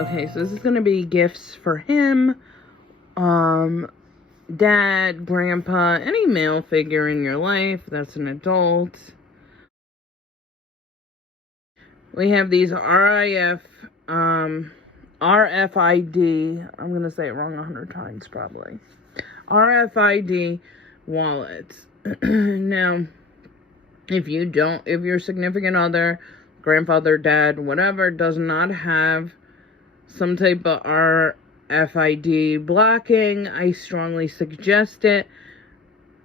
Okay, so this is going to be gifts for him, dad, grandpa, any male figure in your life that's an adult. We have these RFID, I'm going to say it wrong 100 times probably, RFID wallets. Now, if your significant other, grandfather, dad, whatever, does not have some type of RFID blocking, I strongly suggest it,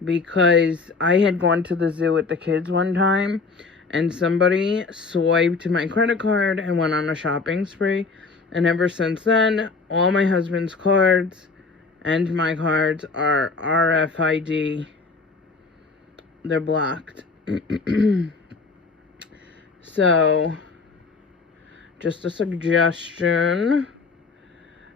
because I had gone to the zoo with the kids one time and somebody swiped my credit card and went on a shopping spree, and ever since then all my husband's cards and my cards are RFID. They're blocked. So, just a suggestion.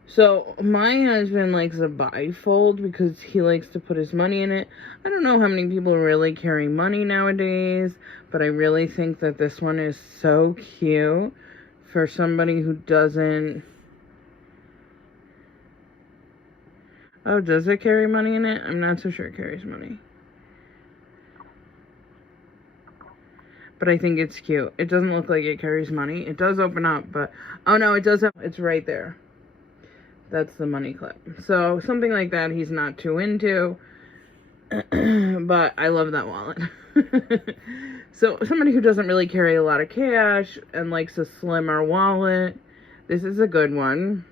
So, my husband likes a bifold because he likes to put his money in it. I don't know how many people really carry money nowadays, but I really think that this one is so cute for somebody who doesn't... Oh, does it carry money in it? I'm not so sure it carries money. But I think it's cute. It doesn't look like it carries money. It does open up, but... Oh, no, it doesn't. It's right there. That's the money clip. So, something like that he's not too into. But I love that wallet. So, somebody who doesn't really carry a lot of cash and likes a slimmer wallet, this is a good one.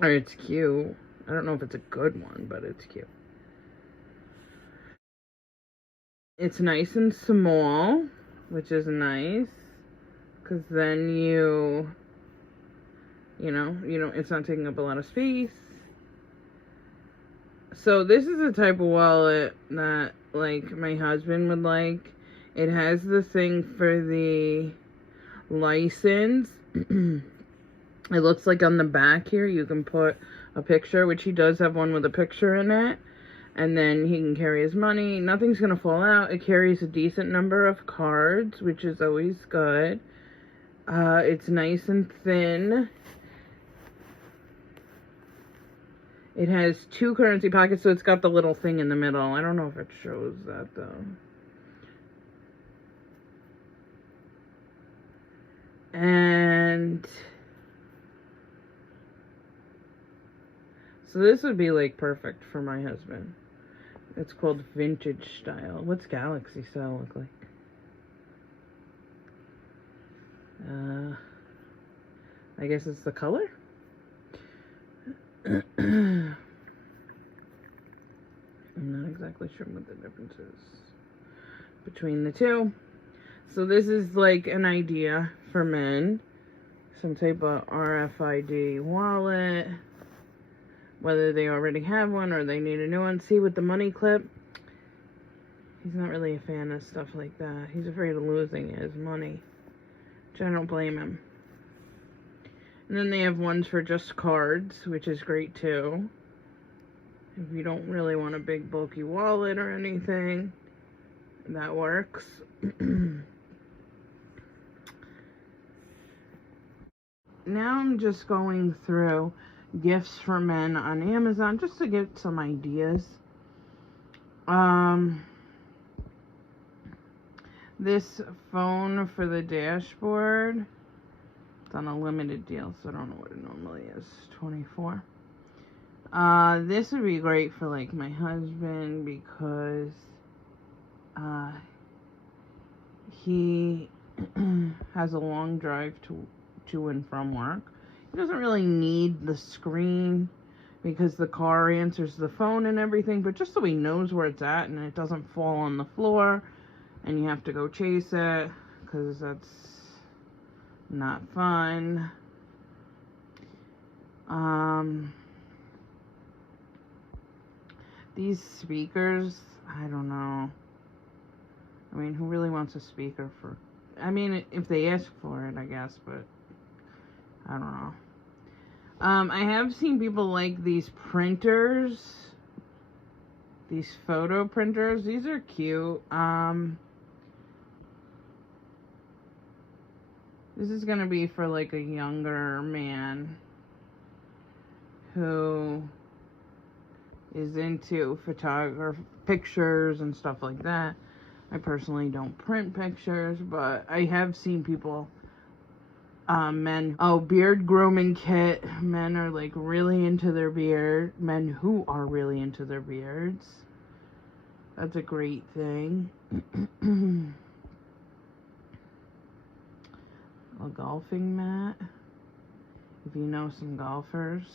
Or it's cute. I don't know if it's a good one, but it's cute. It's nice and small, which is nice, because then you know, it's not taking up a lot of space. So this is the type of wallet that, like, my husband would like. It has the thing for the license. It looks like on the back here you can put a picture, which he does have one with a picture in it. And then he can carry his money. Nothing's going to fall out. It carries a decent number of cards, which is always good. It's nice and thin. It has 2 currency pockets, so it's got the little thing in the middle. I don't know if it shows that, though. And... so this would be, like, perfect for my husband. It's called vintage style. What's galaxy style look like? I guess it's the color? I'm not exactly sure what the difference is between the two. So this is like an idea for men. Some type of RFID wallet. Whether they already have one or they need a new one. See, with the money clip, he's not really a fan of stuff like that. He's afraid of losing his money, which I don't blame him. And then they have ones for just cards, which is great too. If you don't really want a big bulky wallet or anything, that works. Now I'm just going through gifts for men on Amazon just to get some ideas. This phone for the dashboard, it's on a limited deal, so I don't know what it normally is. $24. This would be great for, like, my husband because he has a long drive to and from work. He doesn't really need the screen because the car answers the phone and everything, but just so he knows where it's at and it doesn't fall on the floor and you have to go chase it, because that's not fun. These speakers, I don't know. I mean, who really wants a speaker for... I mean, if they ask for it, I guess, but I don't know. I have seen people like these printers. These photo printers. These are cute. This is gonna be for like a younger man who is into photography, pictures and stuff like that. I personally don't print pictures, but I have seen people, men, beard grooming kit. Men are like really into their beard. Men who are really into their beards. That's a great thing. A golfing mat. If you know some golfers.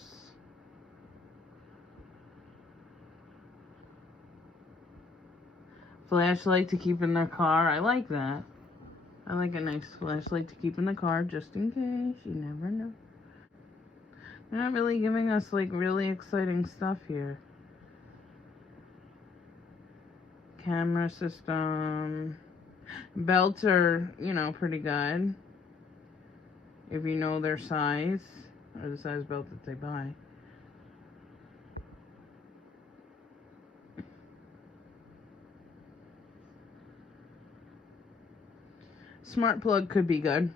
Flashlight to keep in their car. I like that. I like a nice flashlight to keep in the car just in case. You never know. They're not really giving us like really exciting stuff here. Camera system. Belts are, you know, pretty good. If you know their size. Or the size belt that they buy. Smart plug could be good.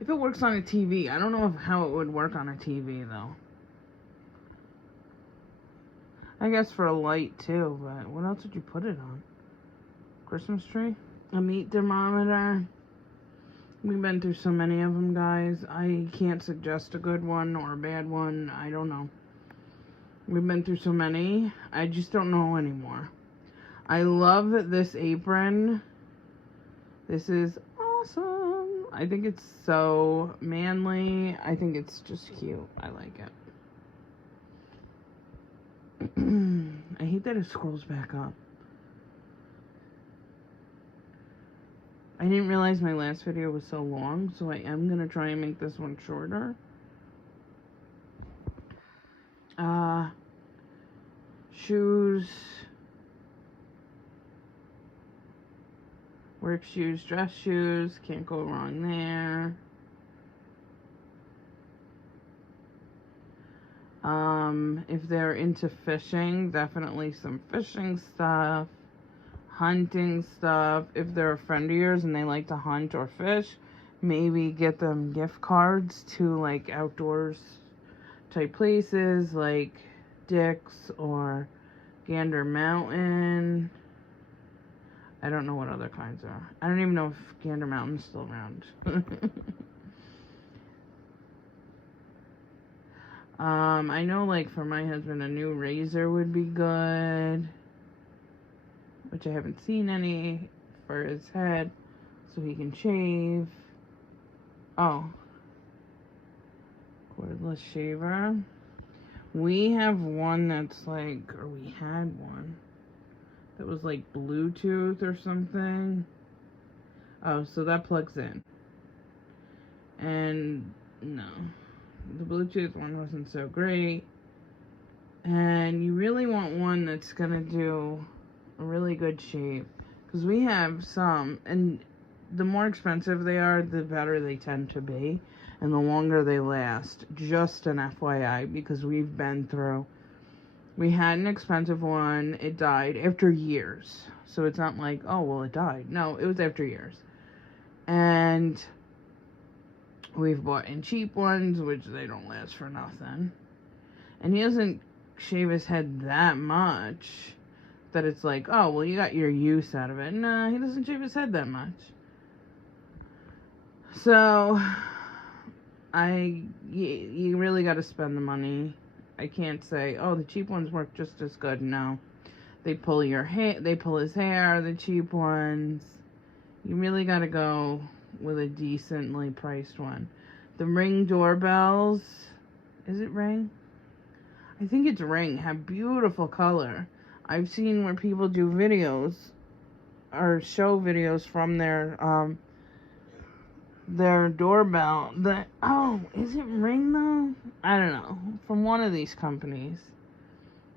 If it works on a TV, I don't know how it would work on a TV though. I guess for a light too, but what else would you put it on? Christmas tree? A meat thermometer? We've been through so many of them, guys. I can't suggest a good one or a bad one. I don't know. We've been through so many. I just don't know anymore. I love this apron. This is awesome. I think it's so manly. I think it's just cute. I like it. I hate that it scrolls back up. I didn't realize my last video was so long, so I am going to try and make this one shorter. Shoes. Work shoes, dress shoes. Can't go wrong there. If they're into fishing, definitely some fishing stuff. Hunting stuff. If they're a friend of yours and they like to hunt or fish, maybe get them gift cards to like outdoors type places like Dick's or Gander Mountain. I don't know what other kinds are. I don't even know if Gander Mountain's still around. I know like for my husband a new razor would be good. Which I haven't seen any for his head, so he can shave. Oh. Cordless shaver. We have one that's like, or we had one that was like Bluetooth or something. Oh, so that plugs in. And no, the Bluetooth one wasn't so great. And you really want one that's gonna do a really good shape, because we have some, and the more expensive they are, the better they tend to be, and the longer they last. Just an FYI, because we've been through. We had an expensive one. It died after years. So it's not like, oh, well, it died. No, it was after years. And we've bought in cheap ones, which they don't last for nothing. And he doesn't shave his head that much that it's like, oh, well, you got your use out of it. Nah, he doesn't shave his head that much. So, you really got to spend the money. I can't say, oh, the cheap ones work just as good. No. They pull your hair, they pull his hair, the cheap ones. You really got to go with a decently priced one. The Ring doorbells, is it Ring? I think it's Ring, have beautiful color. I've seen where people do videos or show videos from their doorbell. Oh, is it Ring though? I don't know. From one of these companies.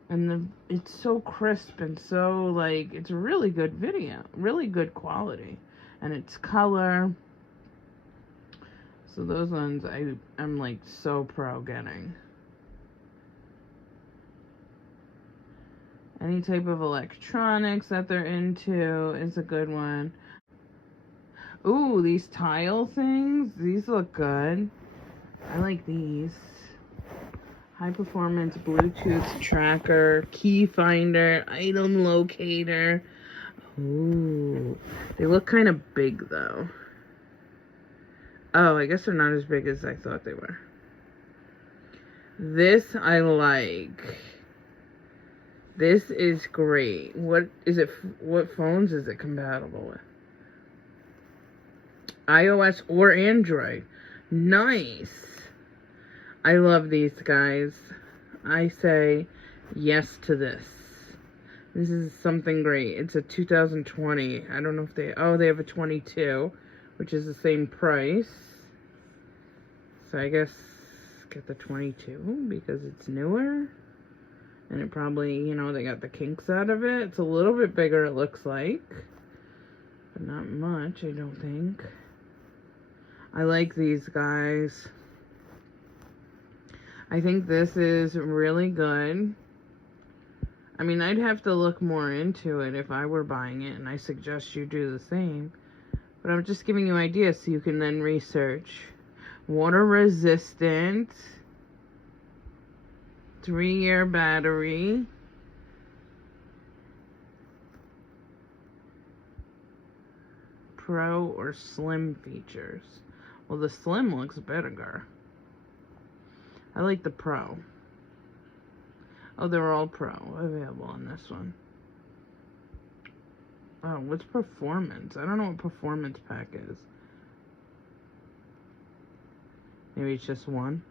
And it's so crisp and so like, it's a really good video, really good quality, and it's color. So those ones I'm like so pro getting. Any type of electronics that they're into is a good one. Ooh, these tile things. These look good. I like these. High performance Bluetooth tracker, key finder, item locator. Ooh, they look kind of big though. Oh, I guess they're not as big as I thought they were. This I like. This is great. What is it? What phones is it compatible with? iOS or Android. Nice. I love these guys. I say yes to this. This is something great. It's a 2020. I don't know if they have a 22, which is the same price. So I guess get the 22 because it's newer. And it probably, they got the kinks out of it. It's a little bit bigger, it looks like. But not much, I don't think. I like these guys. I think this is really good. I mean, I'd have to look more into it if I were buying it, and I suggest you do the same. But I'm just giving you ideas so you can then research. Water resistant. 3-year battery. Pro or slim features. Well, the slim looks better. I like the Pro. Oh, they're all Pro available on this one. Oh, what's performance? I don't know what performance pack is. Maybe it's just one.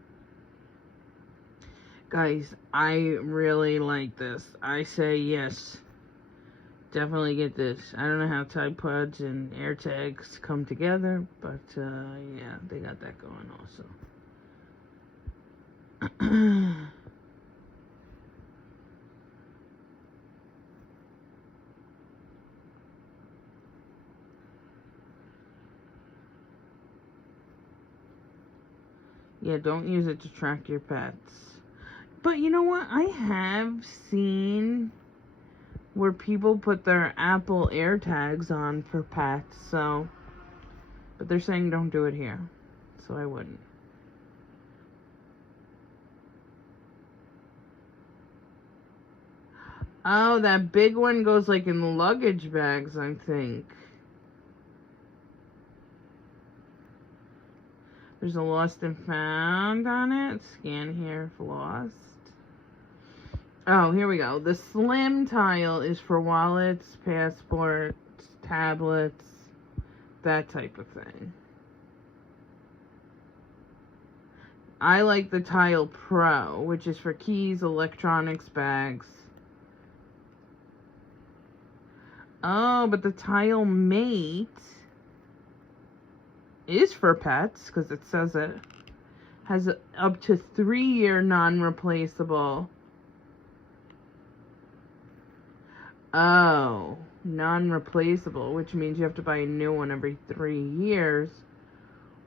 Guys, I really like this. I say yes. Definitely get this. I don't know how Tide Pods and AirTags come together, but yeah, they got that going also. Yeah, don't use it to track your pets. But you know what? I have seen where people put their Apple AirTags on for pets, so... But they're saying don't do it here, so I wouldn't. Oh, that big one goes like in luggage bags, I think. There's a lost and found on it. Scan here if lost. Oh, here we go. The slim tile is for wallets, passports, tablets, that type of thing. I like the Tile Pro, which is for keys, electronics, bags. Oh, but the Tile Mate is for pets, because it says it has up to 3-year non-replaceable. Oh, non-replaceable, which means you have to buy a new one every 3 years.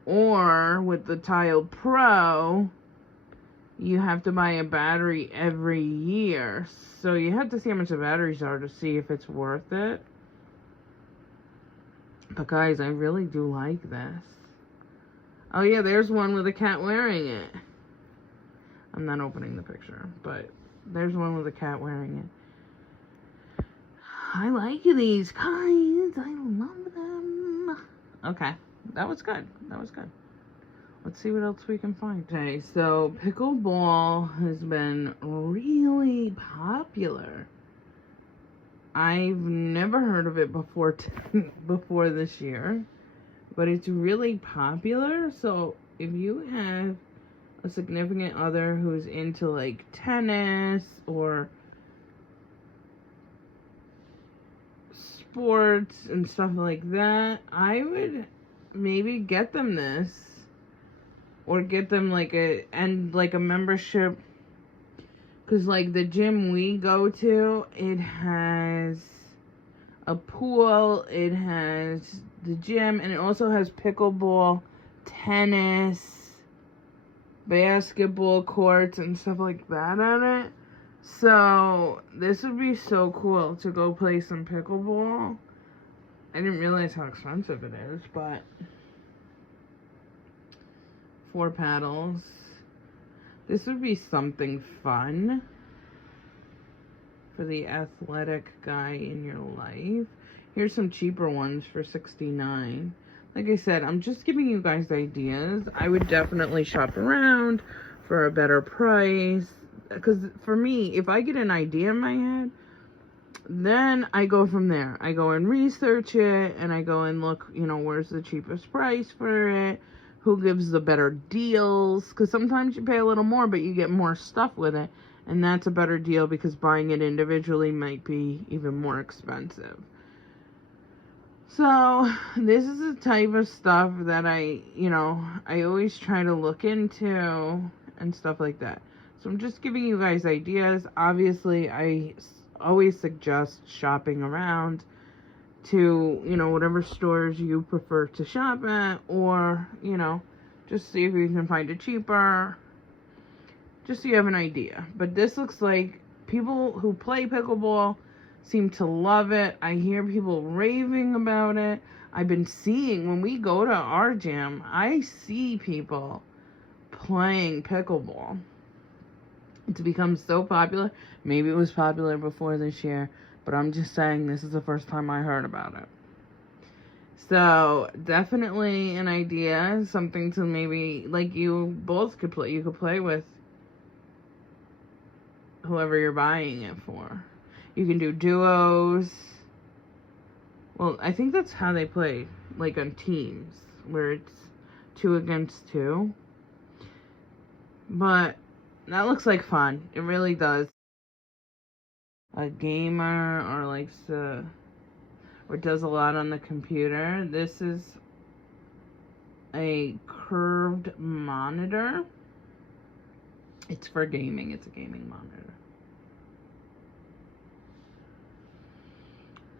Or with the Tile Pro, you have to buy a battery every year. So you have to see how much the batteries are to see if it's worth it. But guys, I really do like this. Oh yeah, there's one with a cat wearing it. I'm not opening the picture, but there's one with a cat wearing it. I like these kinds. I love them. Okay, that was good. That was good. Let's see what else we can find. Okay, so pickleball has been really popular. I've never heard of it before before this year, but it's really popular. So if you have a significant other who's into like tennis or sports and stuff like that, I would maybe get them this, or get them like a membership, because like the gym we go to, it has a pool, it has the gym, and it also has pickleball, tennis, basketball courts and stuff like that on it. So this would be so cool to go play some pickleball. I didn't realize how expensive it is, but 4 paddles. This would be something fun for the athletic guy in your life. Here's some cheaper ones for $69. Like I said, I'm just giving you guys ideas. I would definitely shop around for a better price. Because for me, if I get an idea in my head, then I go from there. I go and research it, and I go and look, you know, where's the cheapest price for it, who gives the better deals, because sometimes you pay a little more, but you get more stuff with it, and that's a better deal because buying it individually might be even more expensive. So, this is the type of stuff that I always try to look into and stuff like that. So, I'm just giving you guys ideas. Obviously, I always suggest shopping around to, whatever stores you prefer to shop at, or, just see if you can find it cheaper, just so you have an idea. But this looks like people who play pickleball seem to love it. I hear people raving about it. I've been seeing, when we go to our gym, I see people playing pickleball. It's become so popular. Maybe it was popular before this year, but I'm just saying this is the first time I heard about it. So, definitely an idea, something to maybe, like, you both could play. You could play with whoever you're buying it for. You can do duos. Well, I think that's how they play, like on teams, where it's 2 against 2. But that looks like fun. It really does. A gamer or likes to, or does a lot on the computer. This is a curved monitor. It's for gaming. It's a gaming monitor.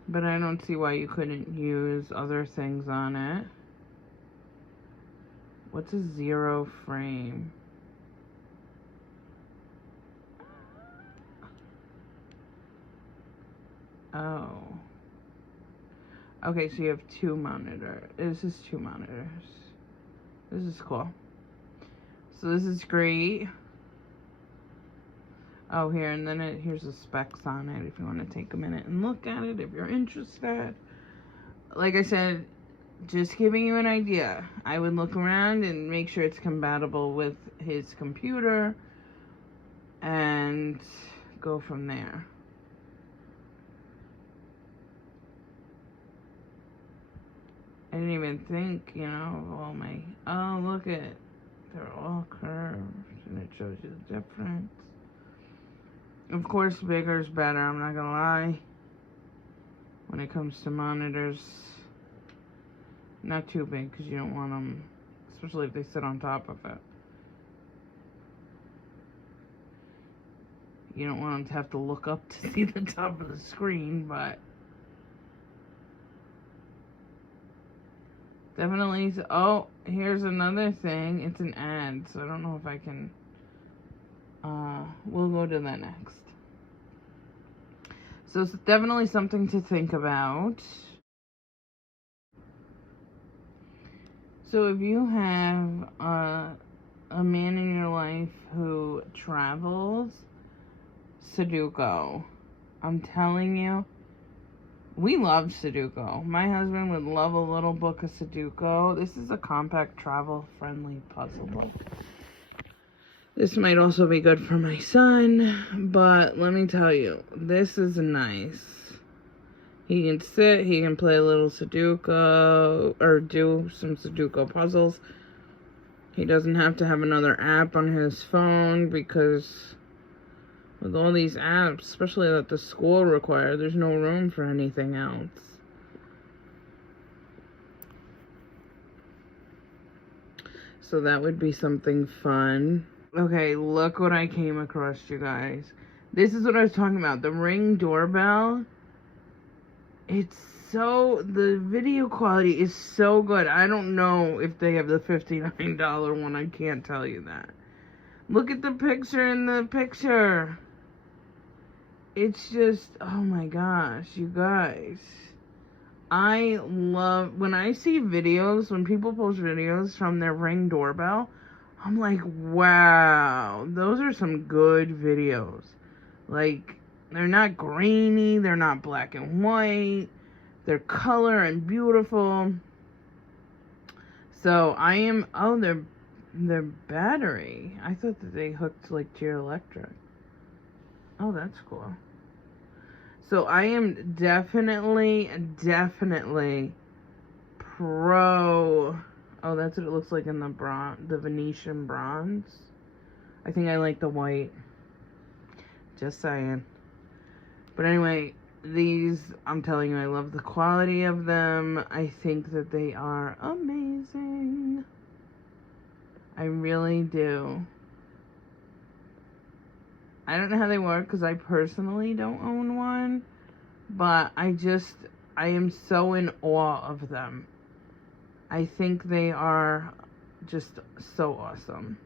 But I don't see why you couldn't use other things on it. What's a zero frame? Oh. Okay, so you have 2 monitors. This is 2 monitors. This is cool. So this is great. Oh, here, and then here's the specs on it if you want to take a minute and look at it, if you're interested. Like I said, just giving you an idea. I would look around and make sure it's compatible with his computer and go from there. I didn't even think, of all my... Oh, look at it. They're all curved, and it shows you the difference. Of course, bigger is better, I'm not gonna lie. When it comes to monitors, not too big, because you don't want them, especially if they sit on top of it. You don't want them to have to look up to see the top of the screen, but definitely. Oh, here's another thing. It's an ad, so I don't know if I can. We'll go to that next. So it's definitely something to think about. So if you have a man in your life who travels, Sudoku. I'm telling you, we love Sudoku. My husband would love a little book of Sudoku. This is a compact, travel-friendly puzzle book. This might also be good for my son, but let me tell you, this is nice. He can sit, he can play a little Sudoku, or do some Sudoku puzzles. He doesn't have to have another app on his phone, because with all these apps, especially that the school requires, there's no room for anything else. So that would be something fun. Okay, look what I came across, you guys. This is what I was talking about. The Ring doorbell. The video quality is so good. I don't know if they have the $59 one. I can't tell you that. Look at the picture in the picture. It's just, oh my gosh, you guys. I love when I see videos, when people post videos from their Ring doorbell, I'm like, wow, those are some good videos. Like, they're not grainy, they're not black and white, they're color and beautiful. So I am, oh, they're battery. I thought that they hooked like to your electric. Oh, that's cool. So I am definitely pro. Oh, that's what it looks like in the Venetian bronze. I think I like the white. Just saying. But anyway, these, I'm telling you, I love the quality of them. I think that they are amazing. I really do. I don't know how they work because I personally don't own one. But I am so in awe of them. I think they are just so awesome.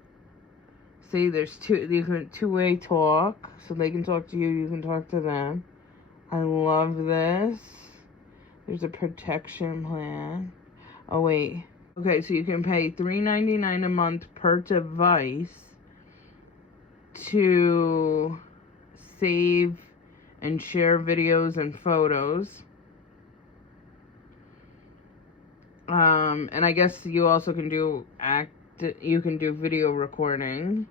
See, there's two-way talk, so they can talk to you, you can talk to them. I love this. There's a protection plan. Oh, wait. Okay, so you can pay $3.99 a month per device to save and share videos and photos. And I guess you also can do video recording.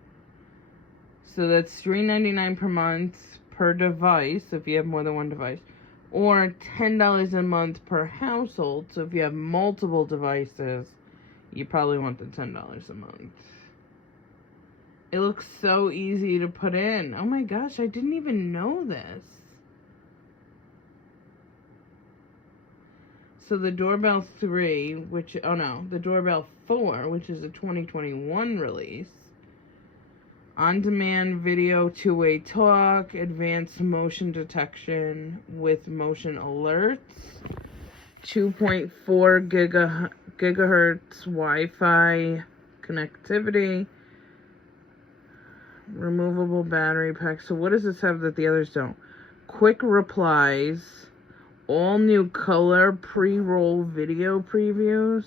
So that's $3.99 per month per device if you have more than one device, or $10 a month per household. So if you have multiple devices, you probably want the $10 a month. It looks so easy to put in. Oh my gosh, I didn't even know this. So the Doorbell 3, the Doorbell 4, which is a 2021 release. On-demand video, two-way talk, advanced motion detection with motion alerts, 2.4 gigahertz Wi-Fi connectivity, removable battery pack. So what does this have that the others don't? Quick replies, all new color pre-roll video previews.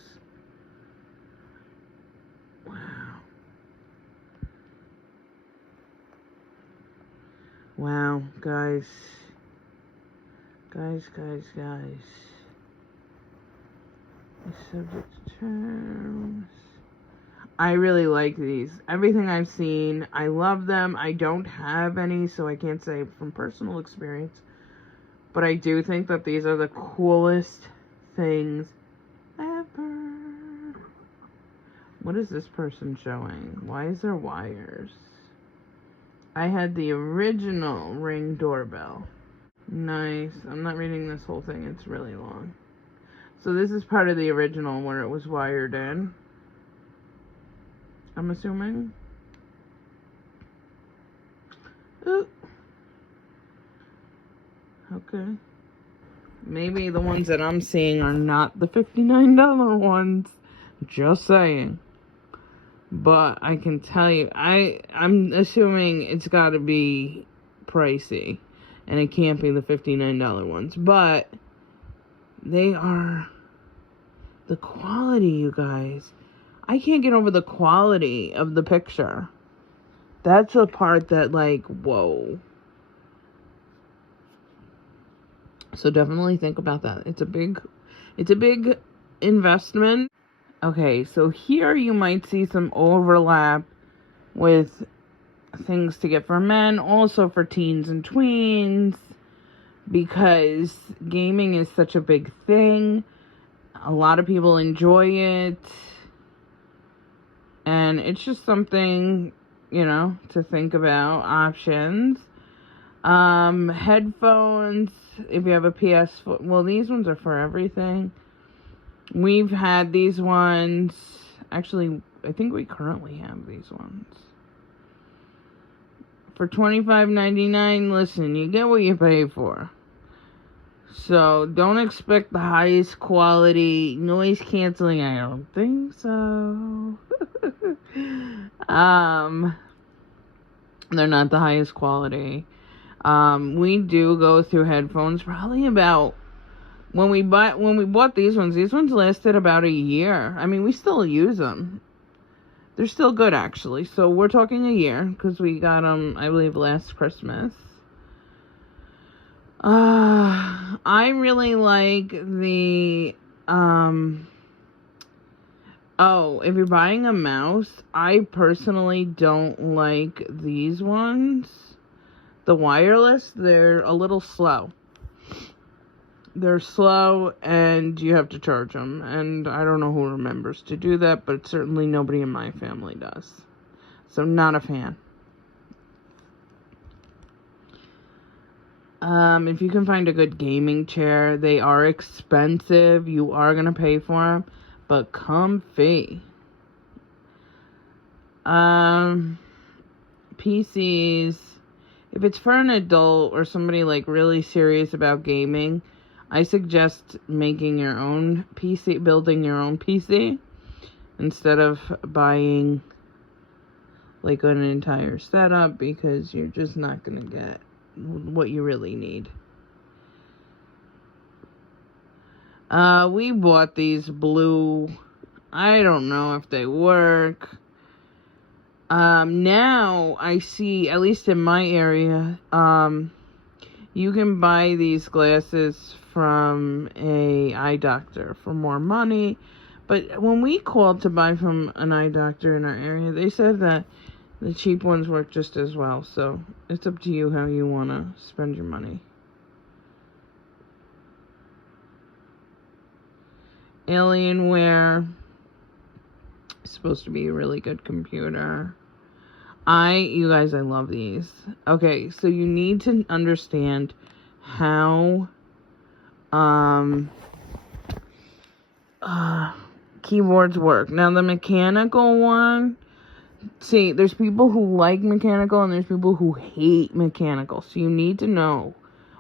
Wow, guys. The subject terms. I really like these. Everything I've seen, I love them. I don't have any, so I can't say from personal experience. But I do think that these are the coolest things ever. What is this person showing? Why is there wires? I had the original Ring doorbell. Nice. I'm not reading this whole thing. It's really long. So this is part of the original where it was wired in, I'm assuming. Ooh. Okay. Maybe the ones that I'm seeing are not the $59 ones. Just saying. But I can tell you, I'm assuming it's got to be pricey. And it can't be the $59 ones. But they are the quality, you guys. I can't get over the quality of the picture. That's the part that, like, whoa. So definitely think about that. It's a big investment. Okay, so here you might see some overlap with things to get for men, also for teens and tweens, because gaming is such a big thing. A lot of people enjoy it, and it's just something, to think about. Options. Headphones, if you have a PS4, well, these ones are for everything. We've had these ones. Actually, I think we currently have these ones. For $25.99, listen, you get what you pay for. So, don't expect the highest quality noise canceling. I don't think so. They're not the highest quality. We do go through headphones probably about When we bought these ones lasted about a year. I mean, we still use them. They're still good, actually. So we're talking a year, because we got them, I believe, last Christmas. I really like the, if you're buying a mouse, I personally don't like these ones. The wireless, they're a little slow. They're slow, and you have to charge them. And I don't know who remembers to do that, but certainly nobody in my family does. So, not a fan. If you can find a good gaming chair, they are expensive. You are going to pay for them, but comfy. PCs, if it's for an adult or somebody like really serious about gaming, I suggest making your own PC, building your own PC, instead of buying like an entire setup, because you're just not going to get what you really need. We bought these blue, I don't know if they work. Now I see, at least in my area, you can buy these glasses from a eye doctor for more money. But when we called to buy from an eye doctor in our area, they said that the cheap ones work just as well. So it's up to you how you want to spend your money. Alienware. It's supposed to be a really good computer. You guys, I love these. Okay, so you need to understand how keyboards work. Now, the mechanical one, see, there's people who like mechanical and there's people who hate mechanical. So you need to know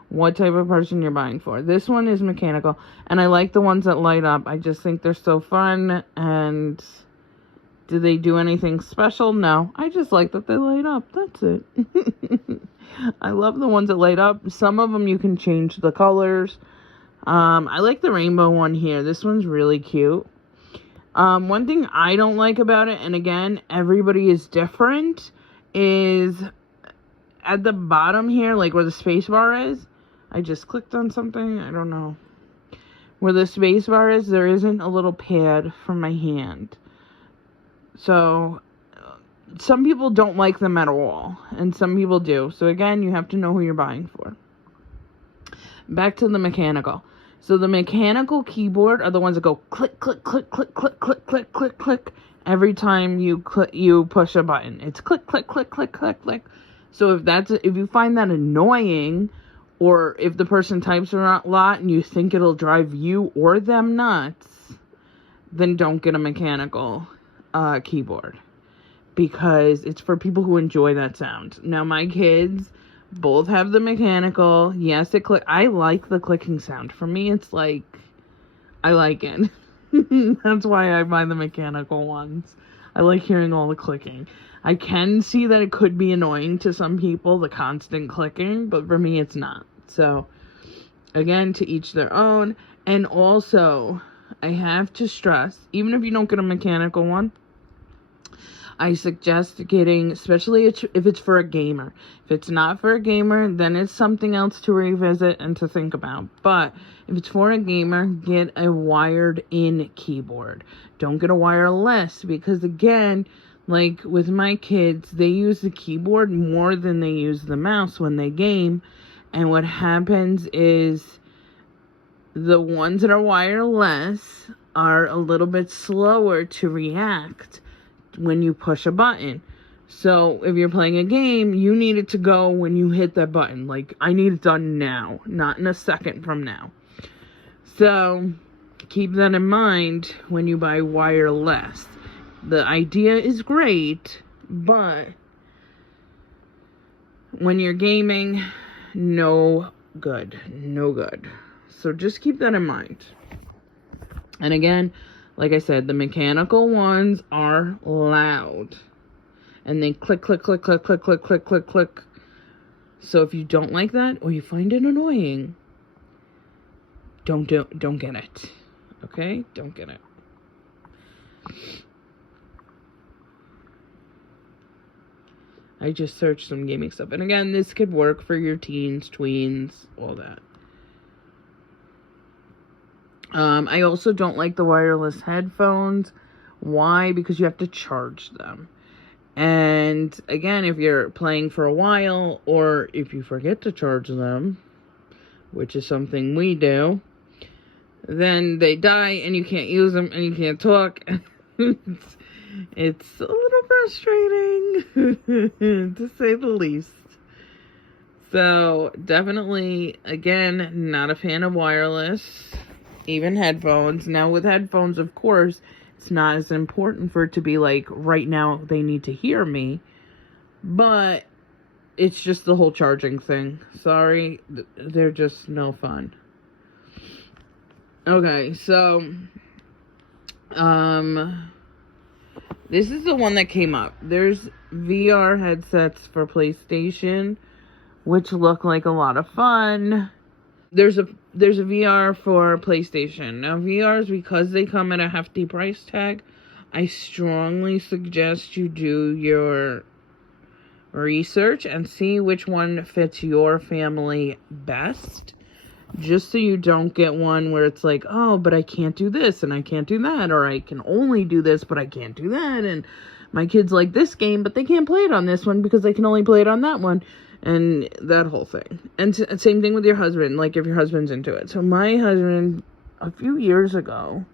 what type of person you're buying for. This one is mechanical, and I like the ones that light up. I just think they're so fun. And do they do anything special? No. I just like that they light up. That's it. I love the ones that light up. Some of them you can change the colors. I like the rainbow one here. This one's really cute. One thing I don't like about it, and again, everybody is different, is at the bottom here, like where the space bar is. I just clicked on something. I don't know. Where the space bar is, there isn't a little pad for my hand. So, some people don't like them at all, and some people do. So again, you have to know who you're buying for. Back to the mechanical. So the mechanical keyboard are the ones that go click, click, click, click, click, click, click, click, click. Every time you push a button, it's click, click, click, click, click, click. So if you find that annoying, or if the person types a lot and you think it'll drive you or them nuts, then don't get a mechanical keyboard, because it's for people who enjoy that sound. Now, my kids both have the mechanical. Yes, I like the clicking sound. For me, it's like, I like it. That's why I buy the mechanical ones. I like hearing all the clicking. I can see that it could be annoying to some people, the constant clicking, but for me, it's not. So, again, to each their own. And also, I have to stress, even if you don't get a mechanical one, I suggest getting, especially if it's for a gamer. If it's not for a gamer, then it's something else to revisit and to think about. But if it's for a gamer, get a wired-in keyboard. Don't get a wireless, because again, like with my kids, they use the keyboard more than they use the mouse when they game. And what happens is the ones that are wireless are a little bit slower to react when you push a button. So if you're playing a game, you need it to go when you hit that button. Like, I need it done now, not in a second from now. So keep that in mind when you buy wireless. The idea is great, but when you're gaming, no good. So just keep that in mind. And again, like I said, the mechanical ones are loud. And they click, click, click, click, click, click, click, click, click. So if you don't like that, or you find it annoying, don't get it. Okay? Don't get it. I just searched some gaming stuff. And again, this could work for your teens, tweens, all that. I also don't like the wireless headphones. Why? Because you have to charge them. And again, if you're playing for a while, or if you forget to charge them, which is something we do, then they die and you can't use them and you can't talk. It's a little frustrating, to say the least. So, definitely, again, not a fan of wireless, even headphones. Now, with headphones, of course, it's not as important for it to be like, right now, they need to hear me. But, it's just the whole charging thing. Sorry, they're just no fun. Okay, so, this is the one that came up. There's VR headsets for PlayStation, which look like a lot of fun. There's a VR for PlayStation. Now, VRs, because they come at a hefty price tag, I strongly suggest you do your research and see which one fits your family best. Just so you don't get one where it's like, oh, but I can't do this and I can't do that, or I can only do this but I can't do that, and my kids like this game but they can't play it on this one because they can only play it on that one, and that whole thing. And same thing with your husband, like if your husband's into it. So my husband, a few years ago,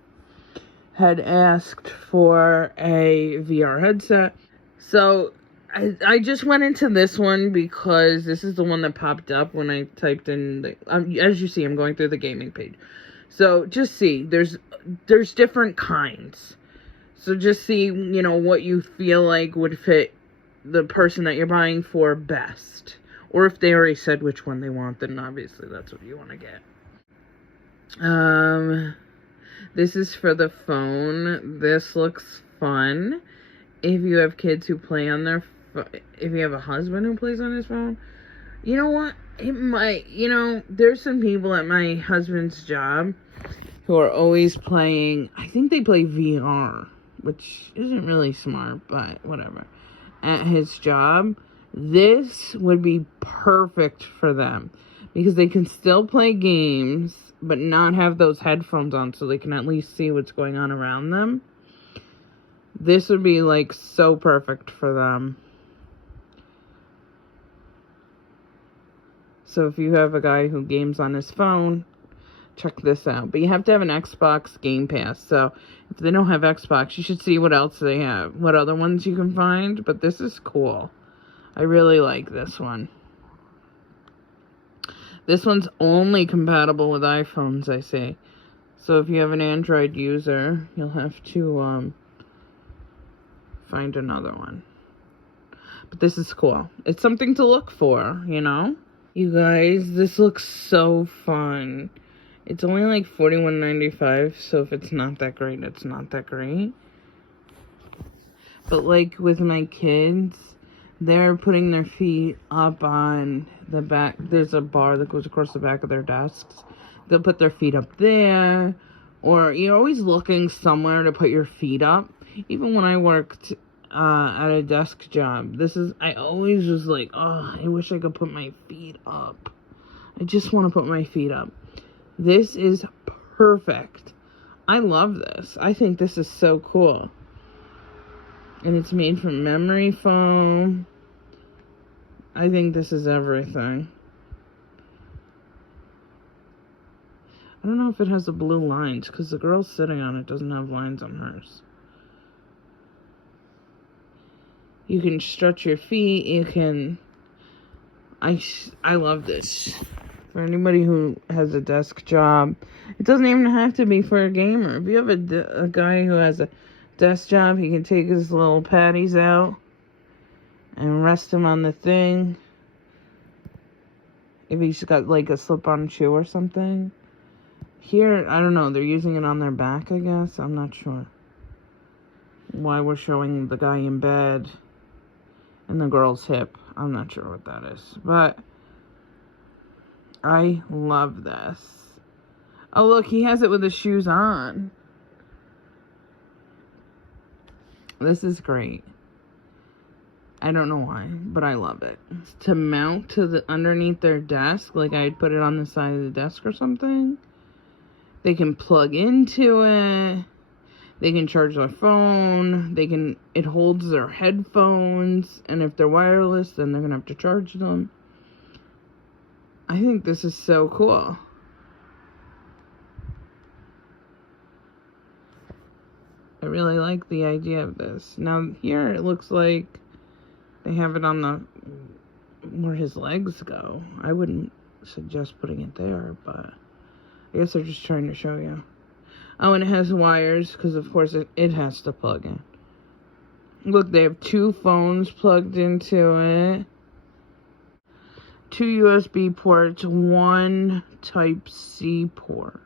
had asked for a VR headset. So I just went into this one because this is the one that popped up when I typed in as you see, I'm going through the gaming page. So just see, there's different kinds. So just see, what you feel like would fit the person that you're buying for best. Or if they already said which one they want, then obviously that's what you want to get. This is for the phone. This looks fun. If you have kids who play on their if you have a husband who plays on his phone, you know what? It might, there's some people at my husband's job who are always playing, I think they play VR, which isn't really smart, but whatever. At his job, this would be perfect for them because they can still play games, but not have those headphones on so they can at least see what's going on around them. This would be like so perfect for them. So if you have a guy who games on his phone, check this out. But you have to have an Xbox Game Pass. So if they don't have Xbox, you should see what else they have. What other ones you can find. But this is cool. I really like this one. This one's only compatible with iPhones, I see. So if you have an Android user, you'll have to find another one. But this is cool. It's something to look for, You guys, this looks so fun. It's only like $41.95, so if it's not that great, it's not that great. But like with my kids, they're putting their feet up on the back. There's a bar that goes across the back of their desks. They'll put their feet up there. Or you're always looking somewhere to put your feet up. Even when I worked at a desk job, I always was like, oh, I wish I could put my feet up. I just want to put my feet up. This is perfect. I love this. I think this is so cool. And it's made from memory foam. I think this is everything. I don't know if it has the blue lines, because the girl sitting on it doesn't have lines on hers. You can stretch your feet. You can... I love this. For anybody who has a desk job. It doesn't even have to be for a gamer. If you have a guy who has a desk job, he can take his little patties out and rest him on the thing. If he's got like a slip-on shoe or something. Here, I don't know. They're using it on their back, I guess. I'm not sure why we're showing the guy in bed and the girl's hip. I'm not sure what that is. But I love this. Oh, look, he has it with his shoes on. This is great. I don't know why, but I love it. It's to mount to the underneath their desk, like I'd put it on the side of the desk or something. They can plug into it. They can charge their phone. It holds their headphones, and if they're wireless, then they're gonna have to charge them. I think this is so cool. I really like the idea of this. Now here it looks like they have it on the where his legs go. I wouldn't suggest putting it there, but I guess they're just trying to show you. Oh, and it has wires because of course it has to plug in. Look, they have 2 phones plugged into it. 2 USB ports, 1 Type-C port.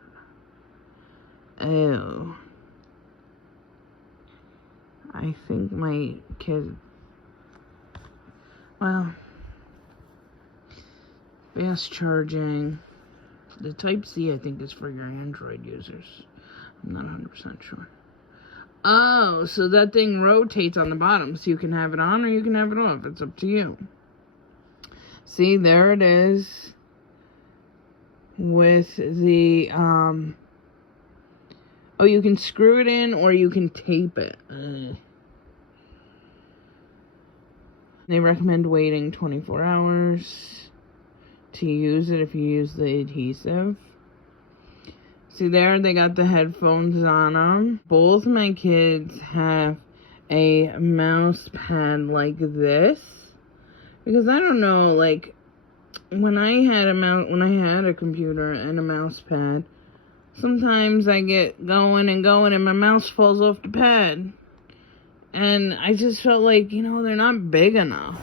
Oh. I think my kid... Well, fast charging. The Type-C, I think, is for your Android users. I'm not 100% sure. Oh, so that thing rotates on the bottom, so you can have it on or you can have it off. It's up to you. See, there it is. With the, oh, you can screw it in or you can tape it. They recommend waiting 24 hours to use it if you use the adhesive. See there, they got the headphones on them. Both my kids have a mouse pad like this. Because I don't know, like, when I had a computer and a mouse pad, sometimes I get going and my mouse falls off the pad. And I just felt like, they're not big enough.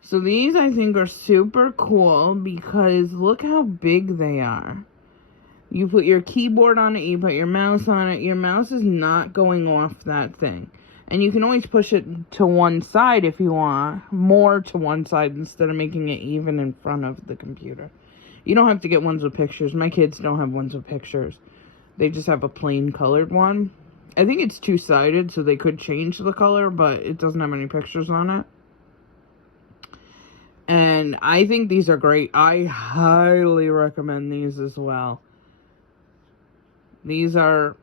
So these, I think, are super cool because look how big they are. You put your keyboard on it, you put your mouse on it. Your mouse is not going off that thing. And you can always push it to one side if you want. More to one side instead of making it even in front of the computer. You don't have to get ones with pictures. My kids don't have ones with pictures. They just have a plain colored one. I think it's 2-sided, so they could change the color, but it doesn't have any pictures on it. And I think these are great. I highly recommend these as well. These are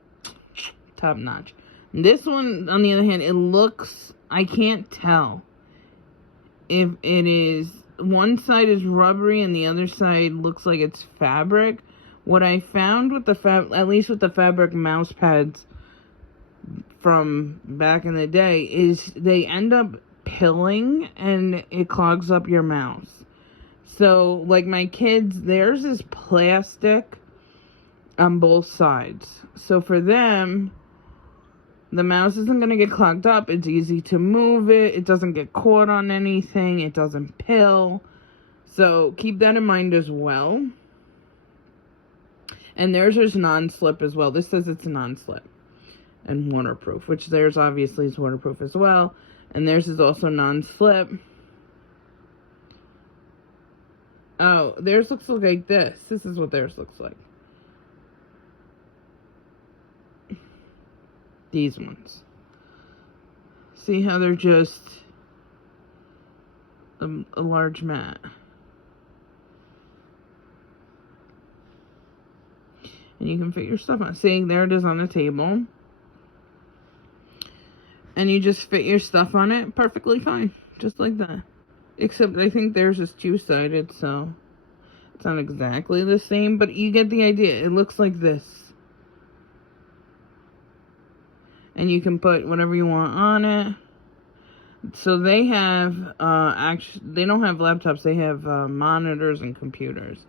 top notch. This one, on the other hand, it looks, I can't tell if it is, one side is rubbery and the other side looks like it's fabric. What I found with at least with the fabric mouse pads from back in the day, is they end up pilling and it clogs up your mouse. So, like my kids, theirs is plastic on both sides. So for them, the mouse isn't going to get clogged up. It's easy to move it. It doesn't get caught on anything. It doesn't pill. So keep that in mind as well. And theirs is non-slip as well. This says it's non-slip and waterproof, which theirs obviously is waterproof as well. And theirs is also non-slip. Oh, theirs looks like this. This is what theirs looks like. These ones. See how they're just a large mat. And you can fit your stuff on. See, there it is on the table. And you just fit your stuff on it perfectly fine. Just like that. Except I think theirs is 2-sided, so it's not exactly the same. But you get the idea. It looks like this. And you can put whatever you want on it. So they have, they don't have laptops. They have monitors and computers.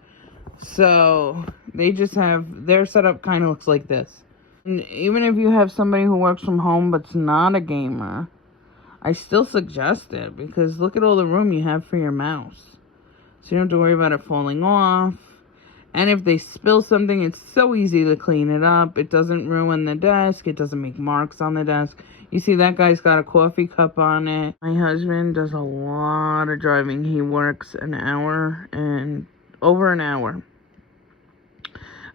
So they just have, their setup kind of looks like this. And even if you have somebody who works from home but's not a gamer, I still suggest it because look at all the room you have for your mouse. So you don't have to worry about it falling off. And if they spill something, it's so easy to clean it up. It doesn't ruin the desk. It doesn't make marks on the desk. You see that guy's got a coffee cup on it. My husband does a lot of driving. He works over an hour.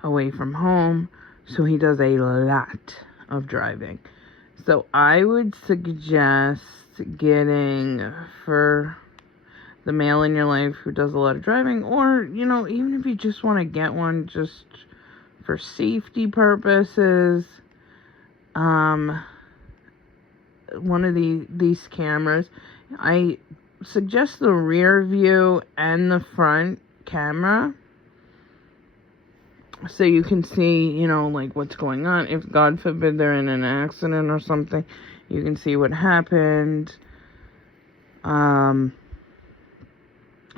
away from home, so he does a lot of driving. So I would suggest getting, for the male in your life who does a lot of driving, or, you know, even if you just want to get one just for safety purposes, one of these cameras. I suggest the rear view and the front camera, so you can see, you know, like, what's going on. If, God forbid, they're in an accident or something, you can see what happened.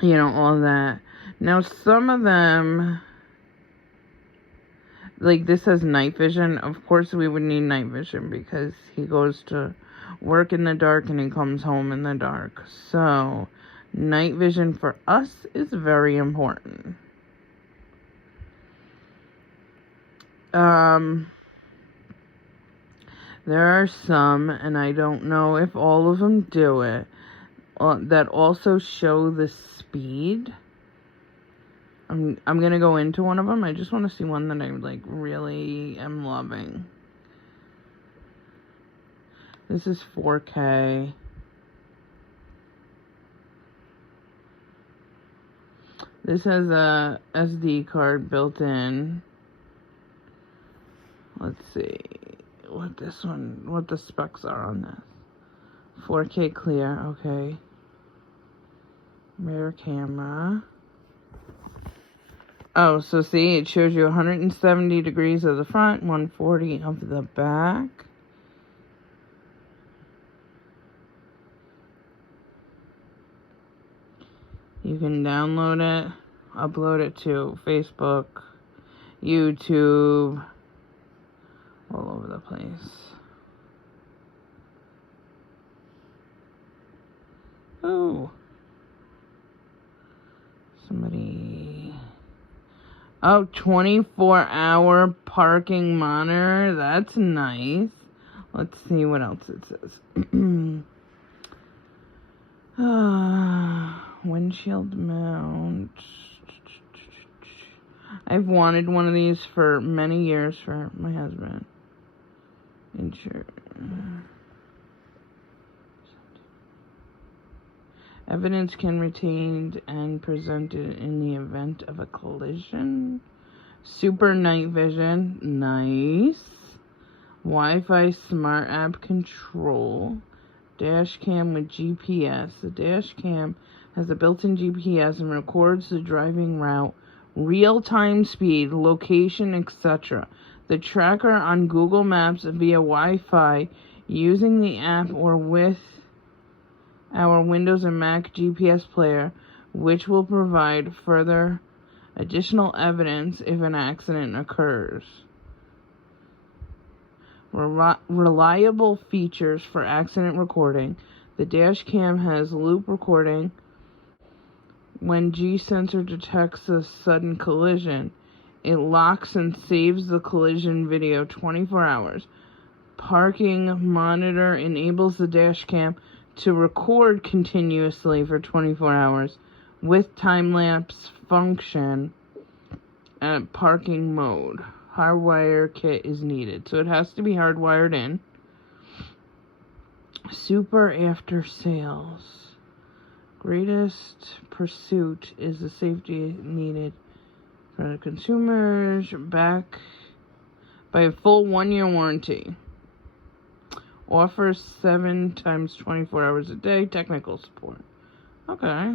You know, all that. Now, some of them, like, this has night vision. Of course, we would need night vision because he goes to work in the dark and he comes home in the dark. So, night vision for us is very important. There are some, and I don't know if all of them do it, that also show the speed. I'm gonna go into one of them. I just want to see one that I, like, really am loving. This is 4K. This has a SD card built in. Let's see what the specs are on this. 4K clear, okay. Rear camera. Oh, so see, it shows you 170 degrees of the front, 140 of the back. You can download it, upload it to Facebook, YouTube, all over the place. Oh. Somebody. Oh, 24-hour parking monitor. That's nice. Let's see what else it says. Windshield mount. I've wanted one of these for many years for my husband. Evidence can be retained and presented in the event of a collision. Super night vision. Nice. Wi-Fi smart app control. Dash cam with GPS. The dash cam has a built-in GPS and records the driving route, real-time speed, location, etc. The tracker on Google Maps via Wi-Fi using the app or with our Windows and Mac GPS player, which will provide further additional evidence if an accident occurs. Reliable features for accident recording. The dash cam has loop recording. When G-sensor detects a sudden collision, it locks and saves the collision video 24 hours. Parking monitor enables the dash cam to record continuously for 24 hours with time-lapse function at parking mode. Hardwire kit is needed. So it has to be hardwired in. Super after sales. Greatest pursuit is the safety needed for the consumers. Back by a full 1-year warranty. Offers 7 times 24 hours a day. Technical support. Okay.